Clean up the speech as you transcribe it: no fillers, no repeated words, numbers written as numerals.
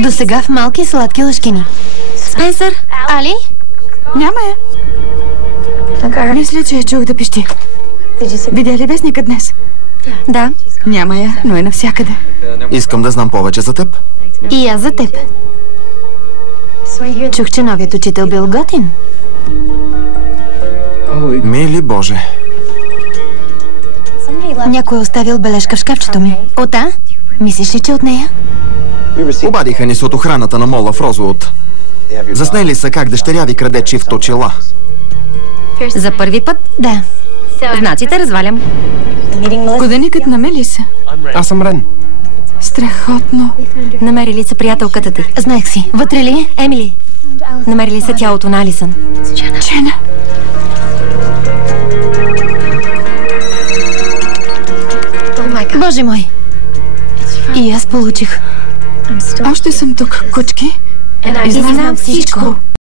До сега в малки сладки лъжкини. Спенсър? Али? Няма я. Мисля, че я чух да пищи. Видя ли вестника днес? Да. Няма я, но е навсякъде. Искам да знам повече за теб. И аз за теб. Чух, че новият учител бил готин. Мили Боже. Някой е оставил бележка в шкафчето ми. Ота? Мислиш ли, че от нея? Обадиха ни се от охраната на мола в Розвуд. Заснели са как дъщеря ви краде чифт очила. За първи път? Да. Значи те развалям. Годеникът на Мелиса. Аз съм Рен. Страхотно. Намерили са приятелката ти. Знаех си. Вътре ли е? Емили, намерили са тялото на Алисън. Чена. Боже мой! И аз получих. Още съм тук, кучки. И знам всичко.